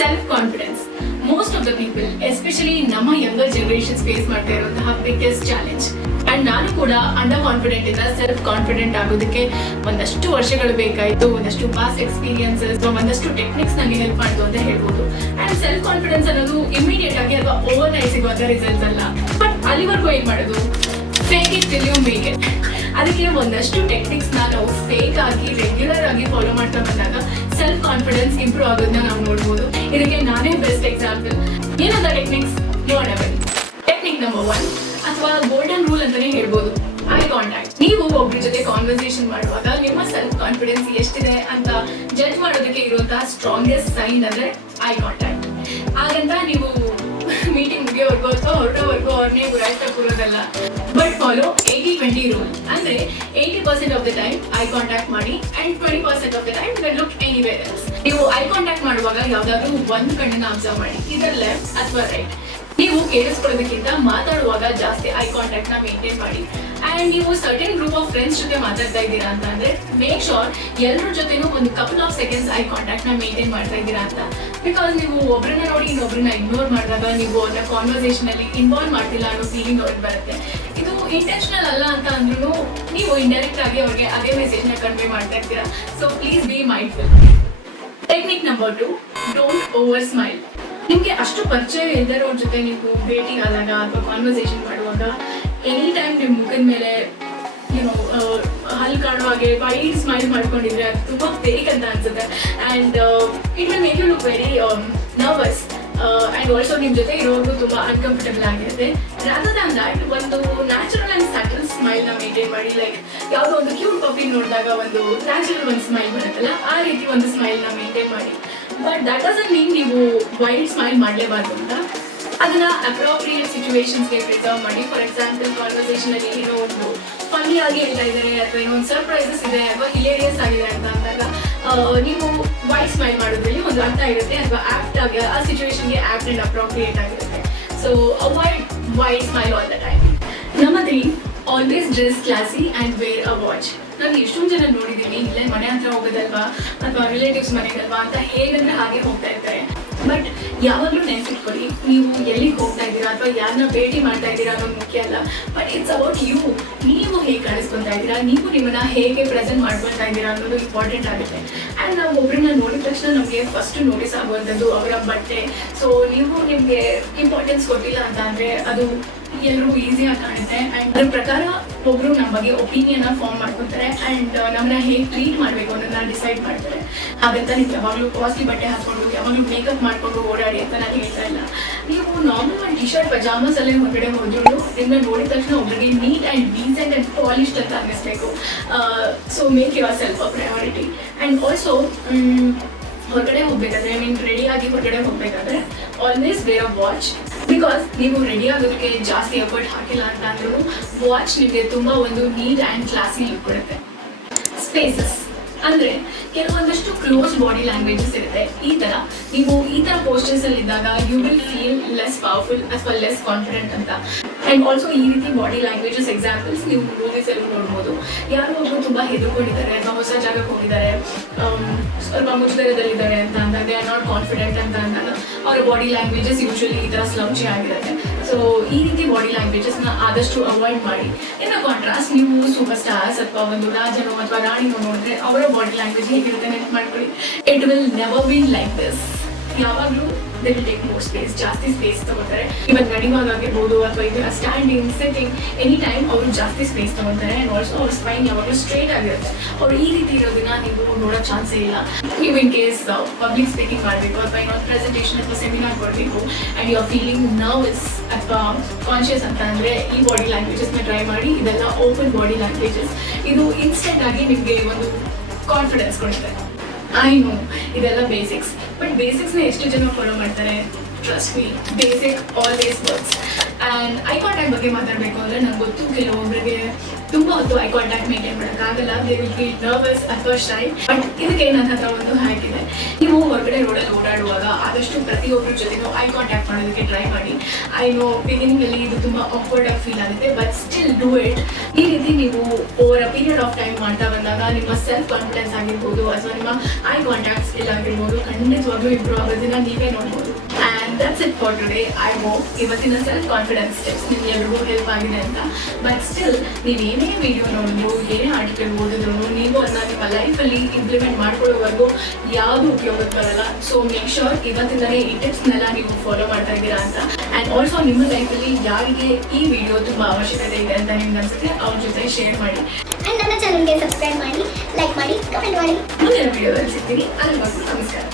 Self confidence most of the people especially ನಮ್ಮ younger generations face ಮಾಡ್ತಾ ಇರುವಂತಹ biggest challenge. And ನಾನು ಕೂಡ ಅಂಡರ್ ಕಾನ್ಫಿಡೆಂಟ್ ಇಂದ ಸೆಲ್ಫ್ ಕಾನ್ಫಿಡೆಂಟ್ ಆಗೋದಕ್ಕೆ ಒಂದಷ್ಟು ವರ್ಷಗಳು ಬೇಕಾಯಿತು, ಒಂದಷ್ಟು ಪಾಸ್ಟ್ ಎಕ್ಸ್ಪೀರಿಯನ್ಸಸ್, ಒಂದಷ್ಟು ಟೆಕ್ನಿಕ್ಸ್ ನನಗೆ ಹೆಲ್ಪ್ ಮಾಡ್ತು ಅಂತ ಹೇಳ್ಬೋದು. ಅಂಡ್ ಸೆಲ್ಫ್ ಕಾನ್ಫಿಡೆನ್ಸ್ ಅನ್ನೋದು ಇಮಿಡಿಯೇಟ್ ಆಗಿ ಅಥವಾ ಓವರ್ ನೈಟ್ ಸಿಗುವಂತ ರಿಸಲ್ಟ್ಸ್ ಅಲ್ಲ. ಬಟ್ ಅಲ್ಲಿವರೆಗೂ ಏನ್ ಮಾಡೋದು, fake it till you make it. ಅದಕ್ಕೆ ಒಂದಷ್ಟು ಟೆಕ್ನಿಕ್ಸ್ ನಾವು ಫೇಕ್ ಆಗಿ ರೆಗ್ಯುಲರ್ ಆಗಿ ಫಾಲೋ ಮಾಡ್ತಾ ಬಂದಾಗ ಸೆಲ್ಫ್ ಕಾನ್ಫಿಡೆನ್ಸ್ ಇಂಪ್ರೂವ್ ಆಗೋದನ್ನ ನಾವು ನೋಡ್ಬೋದು. ಇದಕ್ಕೆ ನಾನೇ ಬೆಸ್ಟ್ ಎಕ್ಸಾಂಪಲ್. ಏನಂತ ಟೆಕ್ನಿಕ್ಸ್ ನೋಡೋಣ. ಟೆಕ್ನಿಕ್ ನಂಬರ್ 1 ಅಥವಾ ಗೋಲ್ಡನ್ ರೂಲ್ ಅಂತಾನೆ ಹೇಳ್ಬೋದು, ಐ ಕಾಂಟ್ಯಾಕ್ಟ್. ನೀವು ಒಬ್ರ ಜೊತೆ ಕಾನ್ವರ್ಸೇಷನ್ ಮಾಡುವಾಗ ನಿಮ್ಮ ಸೆಲ್ಫ್ ಕಾನ್ಫಿಡೆನ್ಸ್ ಎಷ್ಟಿದೆ ಅಂತ ಜಡ್ಜ್ ಮಾಡೋದಕ್ಕೆ ಇರುವಂತಹ ಸ್ಟ್ರಾಂಗೆಸ್ಟ್ ಸೈನ್ ಅಂದ್ರೆ ಐ ಕಾಂಟ್ಯಾಕ್ಟ್. ಹಾಗಂತ ನೀವು ಮೀಟಿಂಗ್ ಮುಗಿಯೋವರೆಗೂ ಅಥವಾ ಹೊರಟೋವರೆಗೂ ಅವ್ರನ್ನೇ ಗುರಾಯಿಸ್ತಾ ಕೂರೋದಲ್ಲ. But follow 80-20 rule. ಅಂದ್ರೆ 80% of the time eye contact ಮಾಡಿ and 20% of the time you look anywhere else. ನೀವು ಐ ಕಾಂಟ್ಯಾಕ್ಟ್ ಮಾಡುವಾಗ ಯಾವ್ದಾದ್ರು ಒಂದು ಕಣ್ಣನ್ನ ಅಬ್ಸರ್ವ್ ಮಾಡಿ, ಇದರ್ ಲೆಫ್ಟ್ ಅಥವಾ ರೈಟ್. ನೀವು ಕೇಳಿಸ್ಕೊಳ್ಳೋದಕ್ಕಿಂತ ಮಾತಾಡುವಾಗ ಜಾಸ್ತಿ ಐ ಕಾಂಟ್ಯಾಕ್ಟ್ ನ ಮೇಂಟೈನ್ ಮಾಡಿ. ಅಂಡ್ ನೀವು ಸರ್ಟನ್ ಗ್ರೂಪ್ ಆಫ್ ಫ್ರೆಂಡ್ಸ್ ಜೊತೆ ಮಾತಾಡ್ತಾ ಇದ್ದೀರಾ ಅಂತ ಅಂದ್ರೆ ಮೇಕ್ ಶೋರ್ ಎಲ್ಲರ ಜೊತೆನೂ ಒಂದು couple of seconds eye contact ನ ಮೇಂಟೈನ್ ಮಾಡ್ತಾ ಇದ್ದೀರಾ ಅಂತ. ಬಿಕಾಸ್ ನೀವು ಒಬ್ಬರನ್ನ ನೋಡಿ ಇನ್ನೊಬ್ಬರನ್ನ ಇಗ್ನೋರ್ ಮಾಡಿದಾಗ ನೀವು ಅವ್ರನ್ನ ಕಾನ್ವರ್ಸೇಷನ್ ಅಲ್ಲಿ ಇನ್ವಾಲ್ವ್ ಮಾಡ್ತಿಲ್ಲ ಅನ್ನೋ ಫೀಲಿಂಗ್ ಅವ್ರಿಗೆ ಬರುತ್ತೆ. ಇದು ಇಂಟೆನ್ಷನಲ್ ಅಲ್ಲ ಅಂತ ಅಂದ್ರೂ ನೀವು ಇಂಡೈರೆಕ್ಟ್ ಆಗಿ ಅವ್ರಿಗೆ ಅದೇ ಮೆಸೇಜ್ ನ ಕನ್ವೆ ಮಾಡ್ತಾ ಇರ್ತೀರಾ. So please be mindful. Technique number 2, don't over smile. ನಿಮಗೆ ಅಷ್ಟು ಪರಿಚಯ ಇದ್ದರವ್ರ ಜೊತೆ ನೀವು ಭೇಟಿ ಆದಾಗ ಅಥವಾ ಕಾನ್ವರ್ಸೇಷನ್ ಮಾಡುವಾಗ ಎನಿ ಟೈಮ್ ನಿಮ್ಮ ಮುಖದ ಮೇಲೆ ಹಲ್ ಕಾಣುವಾಗೆ ವೈಡ್ ಸ್ಮೈಲ್ ಮಾಡ್ಕೊಂಡಿದ್ರೆ ಅದು ತುಂಬ ಫೇಕ್ ಅಂತ ಅನ್ಸುತ್ತೆ. And it will make you look very nervous. And also ನಿಮ್ಮ ಜೊತೆ ಇರೋರ್ಗೂ ತುಂಬ ಅನ್ಕಂಫರ್ಟಬಲ್ ಆಗಿರುತ್ತೆ. ರಾದರ್ ದ್ಯಾನ್ ದ್ಯಾಟ್ ಒಂದು ನ್ಯಾಚುರಲ್ ಆ್ಯಂಡ್ ಸಟಲ್ ಸ್ಮೈಲ್ನ ಮೇಂಟೈನ್ ಮಾಡಿ. ಲೈಕ್ ಯಾವುದೋ ಒಂದು ಕ್ಯೂಟ್ ಕಾಫಿ ನೋಡಿದಾಗ ಒಂದು ನ್ಯಾಚುರಲ್ ಒಂದು ಸ್ಮೈಲ್ ಬರುತ್ತಲ್ಲ, ಆ ರೀತಿ ಒಂದು ಸ್ಮೈಲ್ನ ಮೇಂಟೈನ್ ಮಾಡಿ. ಬಟ್ ದಟ್ ಡಸಂಟ್ ಮೀನ್ ನೀವು ವೈಡ್ ಸ್ಮೈಲ್ ಮಾಡಲೇಬಾರ್ದು ಅಂತ. ಅದನ್ನ ಅಪ್ರೋಪ್ರಿಯೇಟ್ ಸಿಚುವೇಶನ್ಸ್ಗೆ ಪ್ರಿಸರ್ವ್ ಮಾಡಿ. ಫಾರ್ ಎಕ್ಸಾಂಪಲ್ ಕಾನ್ವರ್ಸೇಷನ್ ಅಲ್ಲಿ ಏನೋ ಒಂದು ಫನ್ನಿ ಆಗಿ ಹೇಳ್ತಾ ಇದ್ದಾರೆ ಅಥವಾ ಏನೋ ಒಂದು ಸರ್ಪ್ರೈಸಸ್ ಇದೆ ಅಥವಾ ಹಿಲೇರಿಯಸ್ ಆಗಿದೆ ಅಂತ ಅಂದಾಗ ನೀವು ವೈಡ್ ಸ್ಮೈಲ್ ಮಾಡೋದ್ರಲ್ಲಿ ಒಂದು ಅರ್ಥ ಇರುತ್ತೆ ಅಥವಾ ಆಪ್ಟ್ ಆಗಿ ಆ ಸಿಚುವೇಶನ್ಗೆ ಆಪ್ಟ್ ಅಂಡ್ ಅಪ್ರೋಪ್ರಿಯೇಟ್ ಆಗಿರುತ್ತೆ. So avoid wide smile all the time. Number 3, always dress classy and wear a watch. ನಾನು ಎಷ್ಟೊಂದು ಜನ ನೋಡಿದ್ದೀನಿ, ಇಲ್ಲೇ ಮನೆ ಹತ್ರ ಹೋಗೋದಲ್ವಾ ಅಥವಾ ರಿಲೇಟಿವ್ಸ್ ಮನೆಗಲ್ವಾ ಅಂತ ಹೇಗಂದ್ರೆ ಹಾಗೆ ಹೋಗ್ತಾ ಇರ್ತಾರೆ. ಬಟ್ ಯಾವಾಗಲೂ ನೆನ್ಪಿಟ್ಕೊಳ್ಳಿ, ನೀವು ಎಲ್ಲಿಗೆ ಹೋಗ್ತಾ ಇದ್ದೀರಾ ಅಥವಾ ಯಾರನ್ನ ಭೇಟಿ ಮಾಡ್ತಾ ಇದ್ದೀರಾ ಅನ್ನೋದು ಮುಖ್ಯ ಅಲ್ಲ. But it's about you. ನೀವು ಹೇಗೆ ಕಾಣಿಸ್ಕೊತಾ ಇದ್ದೀರಾ, ನೀವು ನಿಮ್ಮನ್ನ ಹೇಗೆ ಪ್ರೆಸೆಂಟ್ ಮಾಡ್ಕೊಳ್ತಾ ಇದ್ದೀರಾ ಅನ್ನೋದು ಇಂಪಾರ್ಟೆಂಟ್ ಆಗುತ್ತೆ. ಆ್ಯಂಡ್ ನಾವು ಒಬ್ಬರನ್ನ ನೋಡಿದ ತಕ್ಷಣ ನಮಗೆ ಫಸ್ಟ್ ನೋಟಿಸ್ ಆಗುವಂಥದ್ದು ಅವರ ಬಟ್ಟೆ. ಸೊ ನೀವು ನಿಮಗೆ ಇಂಪಾರ್ಟೆನ್ಸ್ ಕೊಟ್ಟಿಲ್ಲ ಅಂತ ಅಂದರೆ ಅದು ಎಲ್ಲರೂ ಈಸಿಯಾಗಿ ಕಾಣುತ್ತೆ. ಆ್ಯಂಡ್ ಅದ್ರ ಪ್ರಕಾರ ಒಬ್ಬರು ನಮ್ಮ ಬಗ್ಗೆ ಒಪಿನಿಯನ್ನ ಫಾರ್ಮ್ ಮಾಡ್ಕೊತಾರೆ ಆ್ಯಂಡ್ ನಮ್ಮನ್ನ ಹೇಗೆ ಟ್ರೀಟ್ ಮಾಡಬೇಕು ಅನ್ನೋದನ್ನ ಡಿಸೈಡ್ ಮಾಡ್ತಾರೆ. ಹಾಗಂತ ನೀವು ಯಾವಾಗಲೂ ಕಾಸ್ಟ್ಲಿ ಬಟ್ಟೆ ಹಾಕ್ಕೊಂಡು ಯಾವಾಗಲೂ ಮೇಕಪ್ ಮಾಡಿಕೊಂಡು ಓಡಾಡಿ ಅಂತ ನಾನು ಹೇಳ್ತಾ ಇಲ್ಲ. ನೀವು ನಾರ್ಮಲ್ ಒಂದು ಟಿ-ಶರ್ಟ್ ಪಜಾಮಸ್ ಅಲ್ಲೇ ಹೊರಗಡೆ ಹೋದ್ರು ಇದನ್ನ ನೋಡಿದ ತಕ್ಷಣ ಒಬ್ಬರಿಗೆ neat and decent and polished ಅಂತ ಅನ್ನಿಸ್ಬೇಕು. So make yourself a priority. And also ಹೊರಗಡೆ ಹೋಗ್ಬೇಕಾದ್ರೆ, ನೀವು ರೆಡಿಯಾಗಿ ಹೊರಗಡೆ ಹೋಗ್ಬೇಕಾದ್ರೆ always wear a watch. Because ನೀವು ರೆಡಿ ಆಗೋದಕ್ಕೆ ಜಾಸ್ತಿ ಎಫರ್ಟ್ ಹಾಕಿಲ್ಲ ಅಂತ ಅಂದ್ರೂ ವಾಚ್ ನಿಮಗೆ ತುಂಬ ಒಂದು ನೀಟ್ ಆ್ಯಂಡ್ ಕ್ಲಾಸಿ ಲುಕ್ ಕೊಡುತ್ತೆ. ಸ್ಪೇಸಸ್ ಅಂದರೆ ಕೆಲವೊಂದಷ್ಟು ಕ್ಲೋಸ್ ಬಾಡಿ ಲ್ಯಾಂಗ್ವೇಜಸ್ ಇರುತ್ತೆ. ಈ ಥರ ಪೋಸ್ಟರ್ಸ್ ಅಲ್ಲಿ ಇದ್ದಾಗ you will feel less powerful ಅಥವಾ ಲೆಸ್ ಕಾನ್ಫಿಡೆಂಟ್ ಅಂತ. ಆ್ಯಂಡ್ ಆಲ್ಸೋ ಈ ರೀತಿ ಬಾಡಿ ಲ್ಯಾಂಗ್ವೇಜಸ್ ಎಕ್ಸಾಂಪಲ್ಸ್ ನೀವು ಮೂವೀಸಲ್ಲಿ ನೋಡ್ಬೋದು. ಯಾರೋ ಒಬ್ಬರು ತುಂಬ ಹೆದರ್ಕೊಂಡಿದ್ದಾರೆ ಅಥವಾ ಹೊಸ ಜಾಗಕ್ಕೆ ಹೋಗಿದ್ದಾರೆ, ಸ್ವಲ್ಪ ಮುಜುಗರದಲ್ಲಿದ್ದಾರೆ ಅಂತ ಅಂದಾಗ ದೇ ಆರ್ ನಾಟ್ ಕಾನ್ಫಿಡೆಂಟ್ ಅಂತ ಅಂದಾಗ ಅವರ ಬಾಡಿ ಲ್ಯಾಂಗ್ವೇಜಸ್ ಯೂಶುವಲಿ ಈ ಥರ ಸ್ಲೌಚಿ ಆಗಿರುತ್ತೆ. ಸೊ ಈ ರೀತಿ ಬಾಡಿ ಲ್ಯಾಂಗ್ವೇಜಸ್ನ ಆದಷ್ಟು ಅವಾಯ್ಡ್ ಮಾಡಿ. ಇನ್ನು ಕಾಂಟ್ರಾಸ್ಟ್ ನೀವು ಸೂಪರ್ ಸ್ಟಾರ್ಸ್ ಅಥವಾ ಒಂದು ರಾಜನೋ ಅಥವಾ ರಾಣಿನೋ ನೋಡಿದ್ರೆ ಅವರ ಬಾಡಿ ಲ್ಯಾಂಗ್ವೇಜ್ ಹೇಗಿರುತ್ತೆ ನೆನಪು ಮಾಡ್ಕೊಳ್ಳಿ. It will never been like this. ಯಾವಾಗಲೂ they will take more space, ಜಾಸ್ತಿ ಸ್ಪೇಸ್ ತಗೋತಾರೆ. ಇವತ್ತು ನಡೆಯುವಾಗ ಆಗಿರ್ಬೋದು ಅಥವಾ ಈಗ ಸ್ಟ್ಯಾಂಡಿಂಗ್ ಸಿಟ್ಟಿಂಗ್ ಎನಿ ಟೈಮ್ ಅವರು ಜಾಸ್ತಿ ಸ್ಪೇಸ್ ತಗೊತಾರೆ. ಆ್ಯಂಡ್ ಆಲ್ಸೋ ಅವ್ರ ಸ್ಪೈನ್ ಯಾವಾಗಲೂ ಸ್ಟ್ರೇಟ್ ಆಗಿರುತ್ತೆ. ಅವ್ರು ಈ ರೀತಿ ಇರೋದನ್ನ ನೀವು ನೋಡೋ ಚಾನ್ಸೇ ಇಲ್ಲ. ನೀವು ಇನ್ ಕೇಸ್ ಪಬ್ಲಿಕ್ ಸ್ಪೀಕಿಂಗ್ ಮಾಡಬೇಕು ಅಥವಾ ಇನ್ನೊಂದು ಪ್ರೆಸೆಂಟೇಷನ್ ಅಥವಾ ಸೆಮಿನಾರ್ ಕೊಡಬೇಕು and you are feeling nervous ಅಥವಾ ಕಾನ್ಷಿಯಸ್ ಅಂತ ಅಂದರೆ ಈ ಬಾಡಿ ಲ್ಯಾಂಗ್ವೇಜಸ್ನ ಟ್ರೈ ಮಾಡಿ. ಇದೆಲ್ಲ ಓಪನ್ ಬಾಡಿ ಲ್ಯಾಂಗ್ವೇಜಸ್. ಇದು ಇನ್ಸ್ಟೆಂಟ್ ಆಗಿ ನಿಮಗೆ ಒಂದು ಕಾನ್ಫಿಡೆನ್ಸ್ ಕೊಡುತ್ತೆ. ಐ ನೋ ಇದೆಲ್ಲ ಬೇಸಿಕ್ಸ್, ಬಟ್ ಬೇಸಿಕ್ಸ್ನ ಎಷ್ಟು ಜನ ಫಾಲೋ ಮಾಡ್ತಾರೆ? Trust me, basic always works. And eye contact ಬಗ್ಗೆ ಮಾತಾಡಬೇಕು ಅಂದರೆ ನಂಗೆ ಗೊತ್ತು ಕೆಲವೊಬ್ಬರಿಗೆ ತುಂಬ ಹೊತ್ತು ಐ ಕಾಂಟ್ಯಾಕ್ಟ್ ಮೇಂಟೈನ್ ಮಾಡೋಕ್ಕಾಗಲ್ಲ, ದೇ ವಿಲ್ ಫೀಲ್ ನರ್ವಸ್ ಅಥವಾ ಶೈ. ಬಟ್ ಇದಕ್ಕೆ ನನ್ನ ಹತ್ರ ಒಂದು ಹ್ಯಾಕ್ ಇದೆ. ನೀವು ಹೊರಗಡೆ ರೋಡಲ್ಲಿ ಓಡಾಡುವಾಗ ಆದಷ್ಟು ಪ್ರತಿಯೊಬ್ಬರ ಜೊತೆನೂ ಐ ಕಾಂಟ್ಯಾಕ್ಟ್ ಮಾಡೋದಕ್ಕೆ ಟ್ರೈ ಮಾಡಿ. ಐ ನೋ ಬಿಗಿನಿಂಗಲ್ಲಿ ಇದು ತುಂಬ ಆಕ್ವರ್ಡ್ ಆಗಿ ಫೀಲ್ ಆಗುತ್ತೆ, ಬಟ್ ಸ್ಟಿಲ್ ಡೂ ಇಟ್. ಈ ರೀತಿ ನೀವು over a period of time ಮಾಡ್ತಾ ಬಂದಾಗ ನಿಮ್ಮ ಸೆಲ್ಫ್ ಕಾನ್ಫಿಡೆನ್ಸ್ ಆಗಿರ್ಬೋದು ಅಥವಾ ನಿಮ್ಮ ಐ ಕಾಂಟ್ಯಾಕ್ಟ್ ಸ್ಕಿಲ್ ಆಗಿರ್ಬೋದು ಖಂಡಿತವಾಗ್ಲೂ ಇಂಪ್ರೂವ್ ಆಗೋದನ್ನ ನೀವೇ ನೋಡ್ಬೋದು. And that's it for today. I hope ಇವತ್ತಿನ ಸೆಲ್ಫ್ ಕಾನ್ಫಿಡೆನ್ಸ್ ಟಿಪ್ಸ್ ನಿಮ್ಗೆ ಎಲ್ರಿಗೂ ಹೆಲ್ಪ್ ಆಗಿದೆ ಅಂತ. ಬಟ್ ಸ್ಟಿಲ್ ನೀವು ಏನೇ ವಿಡಿಯೋ ನೋಡಿದ್ರು, ಏನೇ ಆರ್ಟಿಕಲ್ ಓದಿದ್ರು, ನೀವು ಅದನ್ನ ನಿಮ್ಮ ಲೈಫಲ್ಲಿ ಇಂಪ್ಲಿಮೆಂಟ್ ಮಾಡ್ಕೊಳ್ಳೋವರೆಗೂ ಯಾವುದು ಉಪಯೋಗಕ್ಕೆ ಬರಲ್ಲ. ಸೊ ಮೇಕ್ ಶೋರ್ ಇವತ್ತಿಂದಲೇ ಈ ಟಿಪ್ಸ್ನೆಲ್ಲ ನೀವು ಫಾಲೋ ಮಾಡ್ತಾ ಇದ್ದೀರಾ ಅಂತ. ಆ್ಯಂಡ್ ಆಲ್ಸೋ ನಿಮ್ಮ ಲೈಫಲ್ಲಿ ಯಾರಿಗೆ ಈ ವಿಡಿಯೋ ತುಂಬ ಅವಶ್ಯಕತೆ ಇದೆ ಅಂತ ನಿಮ್ಗೆ ಅನ್ಸುತ್ತೆ ಅವ್ರ ಜೊತೆ ಶೇರ್ ಮಾಡಿ. ಆ್ಯಂಡ್ ನನ್ನ ಚಾನಲ್ಗೆ ಸಬ್ಸ್ಕ್ರೈಬ್ ಮಾಡಿ, ಲೈಕ್ ಮಾಡಿ, ಕಮೆಂಟ್ ಮಾಡಿ. ಮುಂದಿನ ವಿಡಿಯೋದಲ್ಲಿ ಸಿಗ್ತೀನಿ. ಅಲ್ಲಿವರೆಗೂ ನಮಸ್ಕಾರ.